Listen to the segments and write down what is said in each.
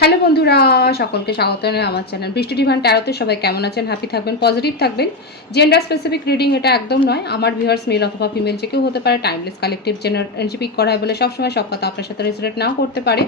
Hello বন্ধুরা, সকলকে স্বাগত জানাই আমার চ্যানেল বৃষ্টি ডিভাইন ট্যারোতে। সবাই কেমন আছেন? হ্যাপি থাকবেন, পজিটিভ থাকবেন। জেন্ডার স্পেসিফিক রিডিং এটা একদম নয়। আমার ভিউয়ার্স মেল অথবা ফিমেল যে কেউ হতে পারে। টাইমলেস কালেকটিভ জেনার এনার্জি পিক করা হয় বলে সবসময় সব কথা আপনার সাথে রেজোনেট নাও করতে পারে।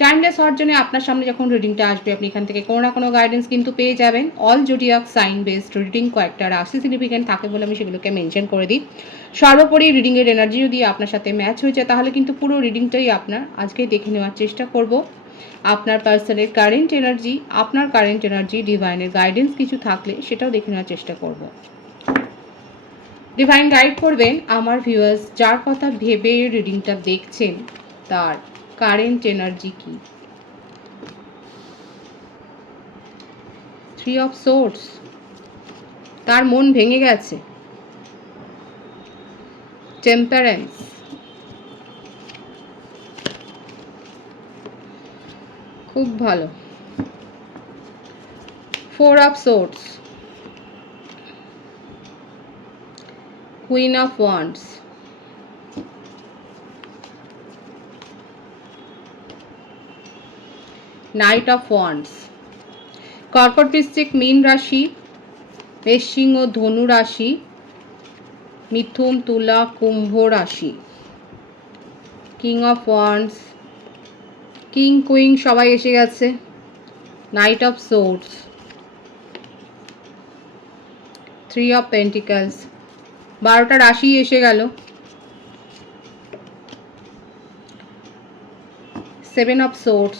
টাইমলেস হওয়ার জন্য আপনার সামনে যখন রিডিংটা আসবে আপনি এখান থেকে কোনো না কোনো গাইডেন্স কিন্তু পেয়ে যাবেন। All zodiac sign based reading কয়েকটা রাশি সিগনিফিকেন্ট থাকে বলে আমি সেগুলোকে মেনশন করে দিই। সর্বোপরি রিডিংয়ের এনার্জি যদি আপনার সাথে ম্যাচ হয়ে যায় তাহলে কিন্তু পুরো রিডিংটাই আপনার। আজকে দেখে নেওয়ার চেষ্টা করব আপনার পার্সনের কারেন্ট এনার্জি, আপনার কারেন্ট এনার্জি, ডিভাইনের গাইডেন্স কিছু থাকলে সেটাও দেখে নেওয়ার চেষ্টা করব। ডিভাইন গাইড করবেন আমার ভিউয়ার্স যার কথা ভেবে রিডিংটা দেখছেন তার কারেন্ট এনার্জি কি। 3 অফ সোর্স, তার মন ভেঙে গেছে। টেম্পারেন্স, খুব ভালো। 4 of swords, queen of wands, night of wands. কর্কট, বৃশ্চিক, মীন রাশি, মেষ, ও ধনু রাশি, মিথুন, তুলা, কুম্ভ রাশি। King of wands, king queen সবাই এসে গেছে। Knight of swords, 3 of pentacles, 12টা রাশি এসে গেল। 7 of swords,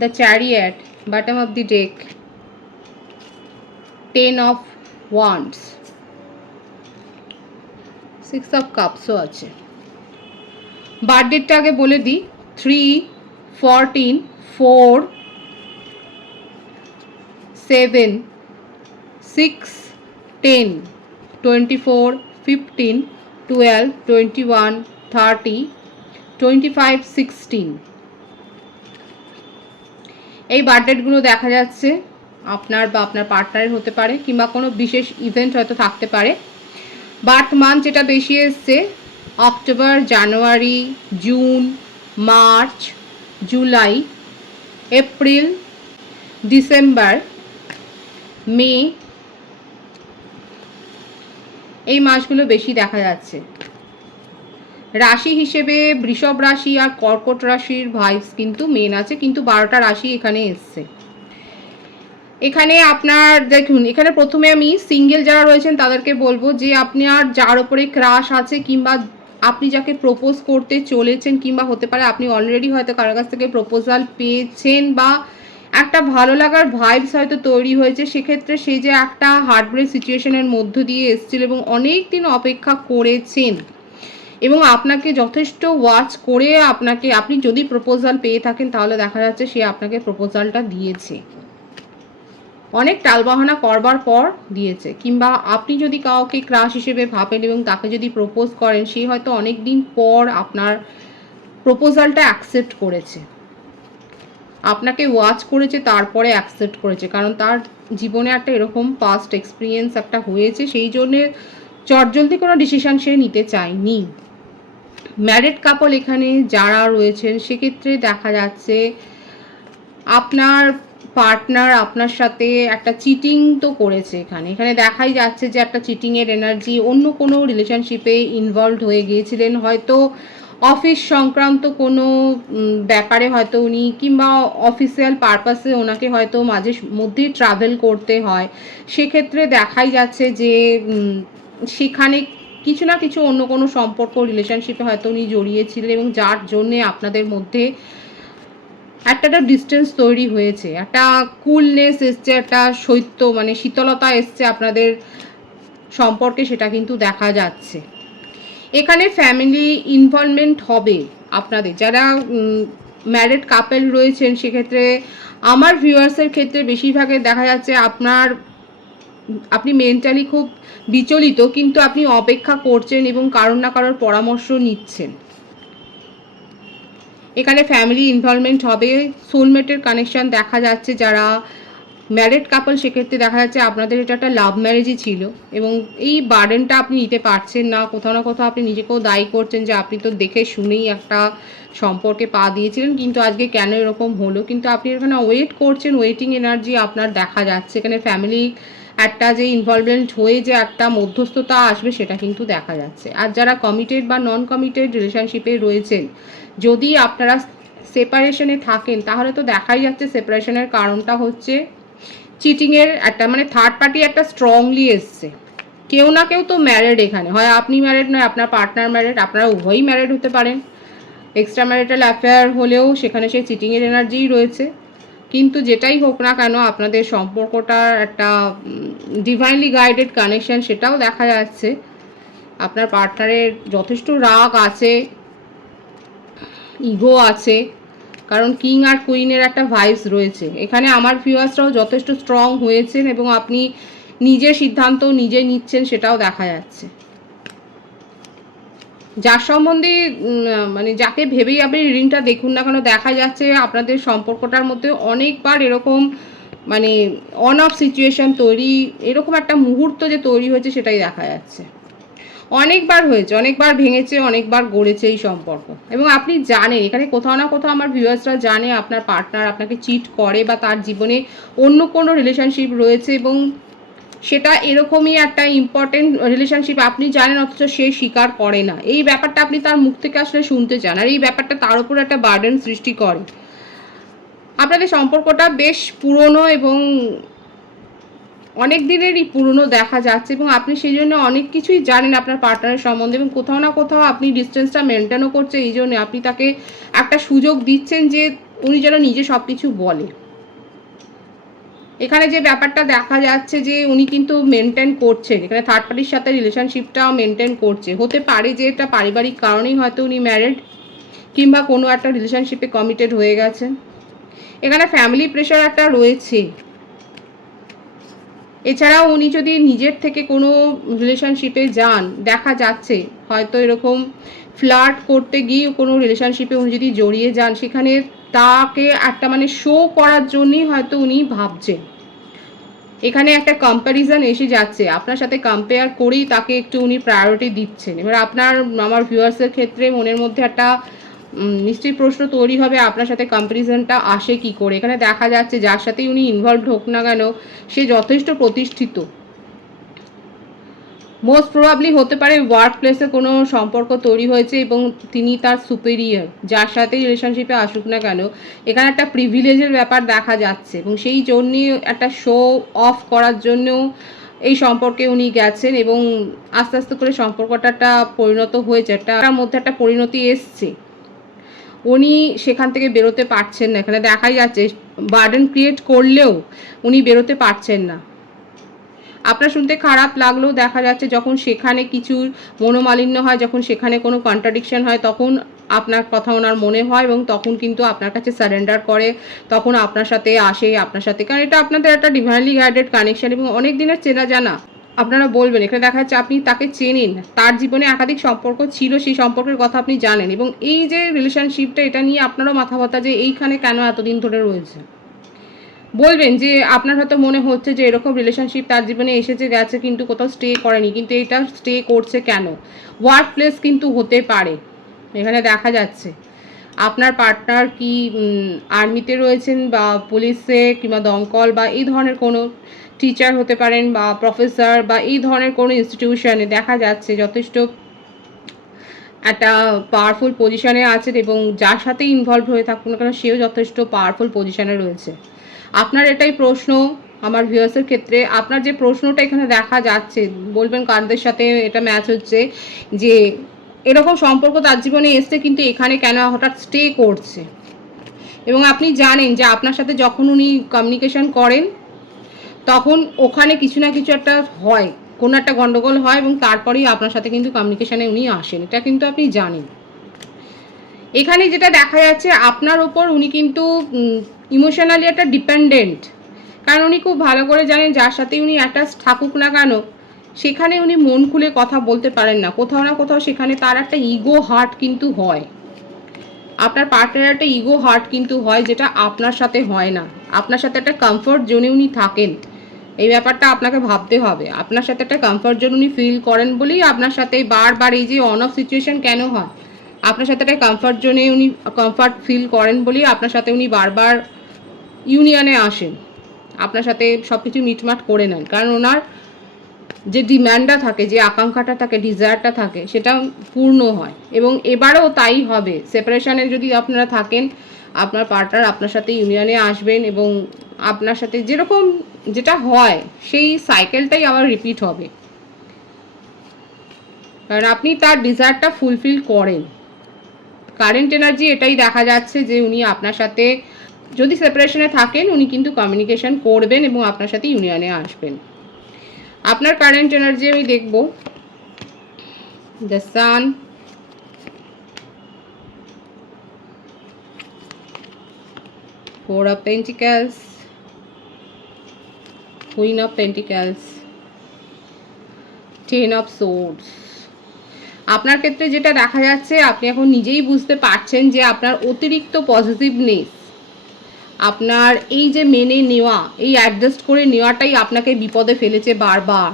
the chariot, bottom of the deck, 10 of wands, 6 of কাপসও আছে। বার্থডেটটা আগে বলে দিই, 3, 14, 4, 7, 6, 10, 24, 15, 12, 21, 30, 25, 16। এই বার্থডেটগুলো দেখা যাচ্ছে আপনার বা আপনার পার্টনারের হতে পারে, কিংবা কোনো বিশেষ ইভেন্ট হয়তো থাকতে পারে। বার্থ মান্থ যেটা বেশি এসছে October, January, June, March, July, April, December, May, এই মাসগুলো বেশি দেখা যাচ্ছে। রাশি হিসেবে বৃষভ রাশি আর কর্কট রাশির ভাইবস কিন্তু মেন আছে, কিন্তু 12টা রাশি এখানে এসছে। এখানে আপনার দেখুন, এখানে প্রথমে আমি সিঙ্গেল যারা রয়েছেন তাদেরকে বলবো যে আপনি আর যার ওপরে ক্রাশ আছে, কিংবা আপনি যাকে প্রপোজ করতে চলেছেন, কিংবা হতে পারে আপনি অলরেডি হয়তো কারোর কাছ থেকে প্রপোজাল পেয়েছেন, বা একটা ভালো লাগার ভাইবস হয়তো তৈরি হয়েছে। সেক্ষেত্রে সেই যে একটা হার্টব্রেক সিচুয়েশনের মধ্য দিয়ে এসেছিল এবং অনেক দিন অপেক্ষা করেছেন, এবং আপনাকে যথেষ্ট ওয়াচ করে আপনি যদি প্রপোজাল পেয়ে থাকেন তাহলে দেখা যাচ্ছে সে আপনাকে প্রপোজালটা দিয়েছে, অনেক টালবাহানা করবার পর দিয়েছে। কিংবা আপনি যদি কাউকে ক্রাশ হিসেবে ভাবেন এবং তাকে যদি প্রপোজ করেন, সে হয়তো অনেক দিন পর আপনার প্রপোজালটা অ্যাকসেপ্ট করেছে, আপনাকে ওয়াচ করেছে, তারপরে অ্যাকসেপ্ট করেছে, কারণ তার জীবনে একটা এরকম পাস্ট এক্সপিরিয়েন্স একটা হয়েছে, সেই জন্যে চটজলদি কোনো ডিসিশান সে নিতে চায়নি। ম্যারিড কাপল এখানে যারা রয়েছেন সেক্ষেত্রে দেখা যাচ্ছে আপনার পার্টনার আপনার সাথে একটা চিটিং তো করেছে। এখানে দেখাই যাচ্ছে যে একটা চিটিংয়ের এনার্জি, অন্য কোনো রিলেশনশিপে ইনভলভড হয়ে গিয়েছিলেন, হয়তো অফিস সংক্রান্ত কোনো ব্যাপারে হয়তো উনি, কিংবা অফিসিয়াল পারপাসে ওনাকে হয়তো মাঝে মধ্যেই ট্রাভেল করতে হয়। সেক্ষেত্রে দেখাই যাচ্ছে যে সেখানে কিছু না কিছু অন্য কোনো সম্পর্ক রিলেশনশিপে হয়তো উনি জড়িয়েছিলেন, এবং যার জন্যে আপনাদের মধ্যে একটা ডিস্টেন্স তৈরি হয়েছে, একটা কুলনেস এসছে, একটা মানে শীতলতা এসছে আপনাদের সম্পর্কে, সেটা কিন্তু দেখা যাচ্ছে। এখানে ফ্যামিলি ইনভলভমেন্ট হবে আপনাদের যারা ম্যারিড কাপল রয়েছেন। সেক্ষেত্রে আমার ভিউয়ার্সের ক্ষেত্রে বেশিরভাগের দেখা যাচ্ছে আপনি মেন্টালি খুব বিচলিত, কিন্তু আপনি অপেক্ষা করছেন এবং কারোর না কারোর পরামর্শ নিচ্ছেন। এখানে ফ্যামিলি ইনভলভমেন্ট হবে। সোলমেটের কানেকশন দেখা যাচ্ছে যারা ম্যারিড কাপল সেক্ষেত্রে দেখা যাচ্ছে আপনাদের এটা একটা লাভ ম্যারেজই ছিল এবং এই বার্ডেনটা আপনি নিতে পারছেন না, কোথাও না কোথাও আপনি নিজেকেও দায়ী করছেন যে আপনি তো দেখে শুনেই একটা সম্পর্কে পা দিয়েছিলেন, কিন্তু আজকে কেন এরকম হলো। কিন্তু আপনি এখানে ওয়েট করছেন, ওয়েটিং এনার্জি আপনার দেখা যাচ্ছে এখানে। ফ্যামিলি একটা যে ইনভলভমেন্ট হয়ে যে একটা মধ্যস্থতা আসবে সেটা কিন্তু দেখা যাচ্ছে। আর যারা কমিটেড বা নন কমিটেড রিলেশনশিপে রয়েছেন, যদি আপনারা সেপারেশনে থাকেন তাহলে তো দেখাই যাচ্ছে সেপারেশনের কারণটা হচ্ছে চিটিংয়ের একটা, মানে থার্ড পার্টি একটা স্ট্রংলি এসছে। কেউ না কেউ তো ম্যারিড এখানে, হয় আপনি ম্যারিড নয় আপনার পার্টনার ম্যারিড, আপনারা উভয়ই ম্যারিড হতে পারেন। এক্সট্রা ম্যারিটাল অ্যাফেয়ার হলেও সেখানে সেই চিটিংয়ের এনার্জিই রয়েছে। কিন্তু যেটাই হোক না কেন আপনাদের সম্পর্কটার একটা ডিভাইনলি গাইডেড কানেকশন সেটাও দেখা যাচ্ছে। আপনার পার্টনারের যথেষ্ট রাগ আছে, ইগো আছে, কারণ কিং আর কুইনের একটা ভাইবস রয়েছে এখানে। আমার ভিউয়ার্সরাও যথেষ্ট স্ট্রং হয়েছেন এবং আপনি নিজের সিদ্ধান্ত নিজে নিচ্ছেন সেটাও দেখা যাচ্ছে। যার সম্বন্ধে মানে যাকে ভেবেই আপনি রিডিংটা দেখুন না কেন, দেখা যাচ্ছে আপনাদের সম্পর্কটার মধ্যে অনেকবার এরকম মানে অন অফ সিচুয়েশন তৈরি, এরকম একটা মুহূর্ত যে তৈরি হয়েছে সেটাই দেখা যাচ্ছে। অনেকবার হয়েছে, অনেকবার ভেঙেছে, অনেকবার গড়েছে এই সম্পর্ক। এবং আপনি জানেন এখানে কোথাও না কোথাও আমার ভিউয়ার্সরা জানে আপনার পার্টনার আপনাকে চিট করে বা তার জীবনে অন্য কোনো রিলেশনশিপ রয়েছে এবং সেটা এরকমই একটা ইম্পর্টেন্ট রিলেশনশিপ আপনি জানেন, অথচ সে স্বীকার করে না। এই ব্যাপারটা আপনি তার মুখ থেকে আসলে শুনতে চান, আর এই ব্যাপারটা তার উপর একটা বার্ডেন সৃষ্টি করে। আপনাদের সম্পর্কটা বেশ পুরনো এবং অনেক দিনেরই পুরনো দেখা যাচ্ছে এবং আপনি সেই জন্য অনেক কিছুই জানেন আপনার পার্টনারের সম্বন্ধে এবং কোথাও না কোথাও আপনি ডিস্টেন্সটা মেনটেনও করছে। এই জন্য আপনি তাকে একটা সুযোগ দিচ্ছেন যে উনি যেন নিজে সব কিছু বলে। এখানে যে ব্যাপারটা দেখা যাচ্ছে যে উনি কিন্তু মেনটেন করছেন, এখানে থার্ড পার্টির সাথে রিলেশনশিপটাও মেনটেন করছে। হতে পারে যে এটা পারিবারিক কারণেই হয়তো উনি ম্যারিড কিংবা কোনো একটা রিলেশনশিপে কমিটেড হয়ে গেছেন। এখানে ফ্যামিলি প্রেশার একটা রয়েছে। এছাড়াও উনি যদি নিজের থেকে কোনো রিলেশনশিপে যান, দেখা যাচ্ছে হয়তো এরকম ফ্লার্ট করতে গিয়ে কোনো রিলেশনশিপে উনি যদি জড়িয়ে যান, সেখানে তাকে একটা মানে শো করার জন্যই হয়তো উনি ভাবছেন। এখানে একটা কম্প্যারিজন এসে যাচ্ছে, আপনার সাথে কম্পেয়ার করেই তাকে একটু উনি প্রায়োরিটি দিচ্ছেন। এবার আপনার আমার ভিউয়ার্সের ক্ষেত্রে মনের মধ্যে একটা নিশ্চয়ই প্রশ্ন তৈরি হবে আপনার সাথে কম্প্যারিজনটা আসে কি করে। এখানে দেখা যাচ্ছে যার সাথেই উনি ইনভলভড হোক না কেন সে যথেষ্ট প্রতিষ্ঠিত। মোস্ট প্রবাবলি হতে পারে ওয়ার্ক প্লেসে কোনো সম্পর্ক তৈরি হয়েছে এবং তিনি তার সুপেরিয়র, যার সাথে রিলেশনশিপে আসুক না কেন এখানে একটা প্রিভিলেজের ব্যাপার দেখা যাচ্ছে এবং সেই জন্যই একটা শো অফ করার জন্য এই সম্পর্কে উনি গেছেন এবং আস্তে আস্তে করে সম্পর্কটা একটা পরিণত হয়েছে, একটার মধ্যে একটা পরিণতি এসছে। উনি সেখান থেকে বেরোতে পারছেন না, এখানে দেখাই যাচ্ছে বার্ডেন ক্রিয়েট করলেও উনি বেরোতে পারছেন না। আপনার শুনতে খারাপ লাগলেও দেখা যাচ্ছে যখন সেখানে কিছু মনোমালিন্য হয়, যখন সেখানে কোনো কন্ট্রাডিকশন হয়, তখন আপনার কথা ওনার মনে হয় এবং তখন কিন্তু আপনার কাছে সারেন্ডার করে, তখন আপনার সাথে আসে, আপনার সাথে, কারণ এটা আপনাদের একটা ডিভাইনলি গাইডেড কানেকশন এবং অনেক দিনের চেনা জানা। আপনারা বলবেন এখানে দেখা যাচ্ছে আপনি তাকে চেনেন, তার জীবনে একাধিক সম্পর্ক ছিল, সেই সম্পর্কের কথা আপনি জানেন এবং এই যে রিলেশনশিপটা এটা নিয়ে আপনারও মাথা ব্যথা যে এইখানে কেন এতদিন ধরে রয়েছে। বলবেন যে আপনার হয়তো মনে হচ্ছে যে এরকম রিলেশনশিপ তার জীবনে এসেছে গেছে কিন্তু কোথাও স্টে করেনি, কিন্তু এটা স্টে করছে কেন। ওয়ার্ক প্লেস কিন্তু হতে পারে, এখানে দেখা যাচ্ছে আপনার পার্টনার কি আর্মিতে রয়েছেন বা পুলিশে কিংবা দমকল বা এই ধরনের কোনো টিচার হতে পারেন বা প্রফেসর বা এই ধরনের কোনো ইনস্টিটিউশনে দেখা যাচ্ছে যথেষ্ট একটা পাওয়ারফুল পজিশনে আছেন এবং যার সাথে ইনভলভ হয়ে থাকুন না কেন সেও যথেষ্ট পাওয়ারফুল পজিশনে রয়েছে। আপনার এটাই প্রশ্ন আমার ভিউয়ার্সের ক্ষেত্রে, আপনার যে প্রশ্নটা এখানে দেখা যাচ্ছে, বলবেন কারদের সাথে এটা ম্যাচ হচ্ছে যে এরকম সম্পর্ক তার জীবনে এসছে কিন্তু এখানে কেন হঠাৎ স্টে করছে এবং আপনি জানেন যে আপনার সাথে যখন উনি কমিউনিকেশন করেন তখন ওখানে কিছু না কিছু একটা হয়, কোনো একটা গন্ডগোল হয় এবং তারপরেই আপনার সাথে কিন্তু কমিউনিকেশানে উনি আসেন, এটা কিন্তু আপনি জানেন। এখানে যেটা দেখা যাচ্ছে আপনার ওপর উনি কিন্তু ইমোশনালি একটা ডিপেন্ডেন্ট, কারণ উনি খুব ভালো করে জানেন যার সাথে উনি অ্যাটাচ থাকুক না কেন সেখানে উনি মন খুলে কথা বলতে পারেন না, কোথাও না কোথাও সেখানে তার একটা ইগো হার্ট কিন্তু হয়, আপনার পার্টনারের একটা ইগো হার্ট কিন্তু হয়, যেটা আপনার সাথে হয় না। আপনার সাথে একটা কমফর্ট জোনে উনি থাকেন, এই ব্যাপারটা আপনাকে ভাবতে হবে। আপনার সাথে একটা কমফর্ট জোন উনি ফিল করেন বলেই আপনার সাথে বারবার এই যে অন অফ সিচুয়েশন কেন হয়, আপনার সাথে একটা কমফর্ট জোনে উনি কমফর্ট ফিল করেন বলেই আপনার সাথে উনি বারবার ইউনিয়নে আসেন, আপনার সাথে সব কিছু মিটমাট করে নেন। কারণ ওনার যে ডিম্যান্ডটা থাকে, যে আকাঙ্ক্ষাটা থাকে, ডিজায়ারটা থাকে, সেটা পূর্ণ হয় এবং এবারেও তাই হবে। সেপারেশনে যদি আপনারা থাকেন, আপনার পার্টনার আপনার সাথে ইউনিয়নে আসবেন এবং আপনার সাথে যেরকম যেটা হয় সেই সাইকেলটাই আবার রিপিট হবে, কারণ আপনি তার ডিজায়ারটা ফুলফিল করেন। কারেন্ট এনার্জি এটাই দেখা যাচ্ছে যে উনি আপনার সাথে যদি সেপারেশনে থাকেন উনি কিন্তু কমিউনিকেশন করবেন এবং আপনার সাথে ইউনিয়নে আসবেন। আপনার কারেন্ট এনার্জি আমি দেখব, the sun, four of পেন্টিক্যালস, queen of পেন্টিক্যালস, ten of swords. আপনার ক্ষেত্রে যেটা দেখা যাচ্ছে, আপনি এখন নিজেই বুঝতে পারছেন যে আপনার অতিরিক্ত পজিটিভনেস, আপনার এই যে মেনে নেওয়া, এই অ্যাডজাস্ট করে নেওয়াটাই আপনাকে বিপদে ফেলেছে বারবার।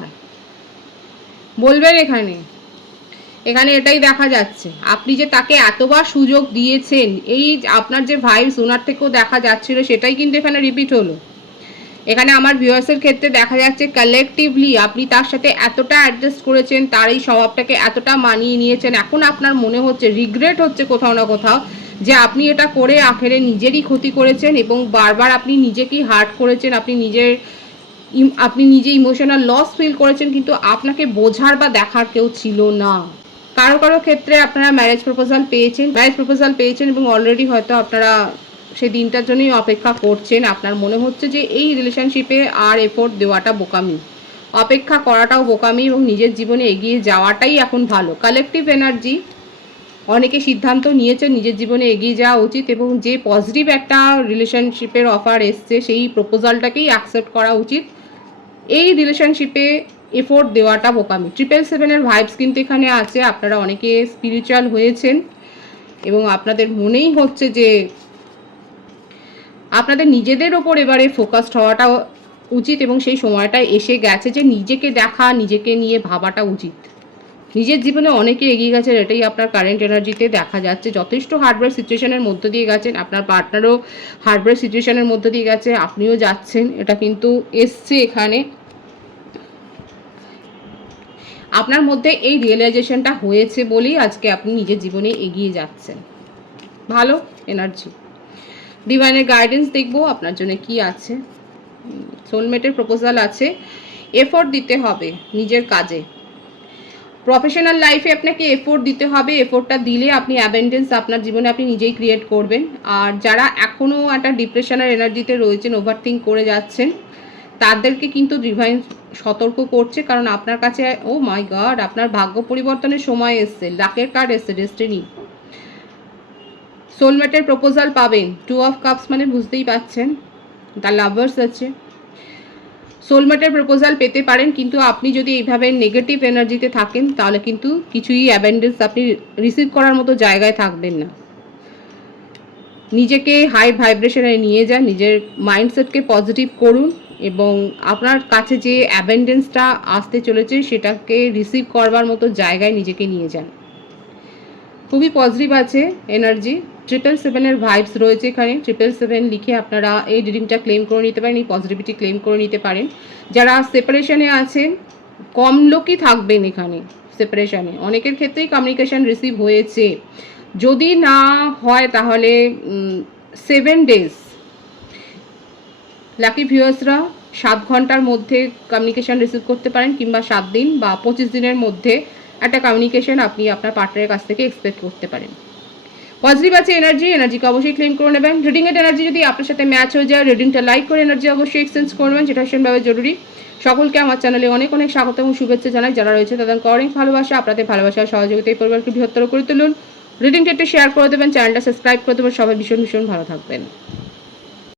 বলবেন এখানে এটাই দেখা যাচ্ছে, আপনি যে তাকে এতবার সুযোগ দিয়েছেন, এই আপনার যে ভাইবস ওনার থেকেও দেখা যাচ্ছিল, সেটাই কিন্তু এখানে রিপিট হলো। এখানে আমার ভিউয়ার্সের ক্ষেত্রে দেখা যাচ্ছে কালেকটিভলি আপনি তার সাথে এতটা অ্যাডজাস্ট করেছেন, তার এই স্বভাবটাকে এতটা মানিয়ে নিয়েছেন, এখন আপনার মনে হচ্ছে, রিগ্রেট হচ্ছে কোথাও না কোথাও, যে আপনি এটা করে আখেরে নিজেরই ক্ষতি করেছেন এবং বারবার আপনি নিজেকেই হার্ট করেছেন, আপনি নিজে ইমোশনাল লস ফিল করেছেন, কিন্তু আপনাকে বোঝার বা দেখার কেউ ছিল না। কারো কারো ক্ষেত্রে আপনারা ম্যারেজ প্রপোজাল পেয়েছেন এবং অলরেডি হয়তো আপনারা সেই দিনটার জন্যই অপেক্ষা করছেন। আপনার মনে হচ্ছে যে এই রিলেশনশিপে আর এফোর্ট দেওয়াটা বোকামি, অপেক্ষা করাটাও বোকামি এবং নিজের জীবনে এগিয়ে যাওয়াটাই এখন ভালো। কালেকটিভ এনার্জি, অনেকে সিদ্ধান্ত নিয়েছেন নিজের জীবনে এগিয়ে যাওয়া উচিত এবং যে পজিটিভ একটা রিলেশনশিপের অফার এসছে সেই প্রপোজালটাকেই অ্যাকসেপ্ট করা উচিত। এই রিলেশনশিপে এফোর্ট দেওয়াটা বোকামি। 777-এর ভাইবস কিন্তু এখানে আছে। আপনারা অনেকে স্পিরিচুয়াল হয়েছেন এবং আপনাদের মনেই হচ্ছে যে আপনাদের নিজেদের ওপর এবারে ফোকাসড হওয়াটা উচিত এবং সেই সময়টা এসে গেছে যে নিজেকে দেখা, নিজেকে নিয়ে ভাবাটা উচিত। নিজের জীবনে অনেকে এগিয়ে গেছেন, এটাই আপনার কারেন্ট এনার্জিতে দেখা যাচ্ছে। যথেষ্ট হার্ডওয়ার সিচুয়েশনের মধ্য দিয়ে গেছেন, আপনার পার্টনারও হার্ডওয়ার সিচুয়েশনের মধ্য দিয়ে গেছে, আপনিও যাচ্ছেন, এটা কিন্তু এসছে এখানে। আপনার মধ্যে এই রিয়েলাইজেশনটা হয়েছে বলেই আজকে আপনি নিজের জীবনে এগিয়ে যাচ্ছেন। ভালো এনার্জি। ডিভাইনের গাইডেন্স দেখবো আপনার জন্য কি আছে। সোলমেটের প্রপোজাল আছে, এফোর্ট দিতে হবে নিজের কাজে। প্রফেশনাল লাইফে আপনাকে এফোর্ট দিতে হবে, এফোর্টটা দিলে আপনি অ্যাবেন্ডেন্স আপনার জীবনে আপনি নিজেই ক্রিয়েট করবেন। আর যারা এখনও একটা ডিপ্রেশনের এনার্জিতে রয়েছেন, ওভারথিঙ্ক করে যাচ্ছেন, তাদেরকে কিন্তু ডিভাইন সতর্ক করছে, কারণ আপনার কাছে ও মাই গড আপনার ভাগ্য পরিবর্তনের সময় এসছে, লাকের কার্ড এসছে, ডেস্টিনি। সোলমেটের প্রপোজাল পাবেন, 2 অফ কাপস মানে বুঝতেই পাচ্ছেন দ্য লাভার্স আছে। সোলমেটের প্রপোজাল পেতে পারেন, কিন্তু আপনি যদি এইভাবে নেগেটিভ এনার্জিতে থাকেন তাহলে কিন্তু কিছুই অ্যাবেন্ডেন্স আপনি রিসিভ করার মতো জায়গায় থাকবেন না। নিজেকে হাই ভাইব্রেশনে নিয়ে যান, নিজের মাইন্ডসেটকে পজিটিভ করুন এবং আপনার কাছে যে অ্যাবেন্ডেন্সটা আসতে চলেছে সেটাকে রিসিভ করবার মতো জায়গায় নিজেকে নিয়ে যান। খুবই পজিটিভ আছে এনার্জি। 777-এর ভাইবস রয়েছে এখানে। 777 লিখে আপনারা এই রিডিংটা ক্লেম করে নিতে পারেন, এই পজিটিভিটি ক্লেম করে নিতে পারেন। যারা সেপারেশনে আছেন, কম লোকই থাকবেন এখানে সেপারেশনে, অনেকের ক্ষেত্রেই কমিউনিকেশন রিসিভ হয়েছে। যদি না হয় তাহলে 7 ডেজ, লাকি ভিউয়ার্সরা 7 ঘন্টার মধ্যে কমিউনিকেশন রিসিভ করতে পারেন, কিংবা 7 দিন বা 25 দিনের মধ্যে একটা কমিউনিকেশন আপনি আপনার পার্টনারের কাছ থেকে এক্সপেক্ট করতে পারেন। পজিটিভ আছে এনার্জিকে অবশ্যই ক্লেম করে নেবেন। রিডিংয়ের এনার্জি যদি আপনার সাথে ম্যাচ হয়ে যায়, রিডিংটা লাইক করে এনার্জি অবশ্যই এক্সচেঞ্জ করবেন, যেটা ভীষণভাবে জরুরি। সকলকে আমার চ্যানেলে অনেক অনেক স্বাগত এবং শুভেচ্ছা জানাই। যারা রয়েছে তাদের অনেক ভালোবাসা, আপনাদের ভালোবাসার সহযোগিতায় পরিবারকে বৃহত্তর করে তুলুন। রিডিংটা একটু শেয়ার করে দেবেন, চ্যানেলটা সাবস্ক্রাইব করে দেবেন। সবাই ভীষণ ভীষণ ভালো থাকবেন।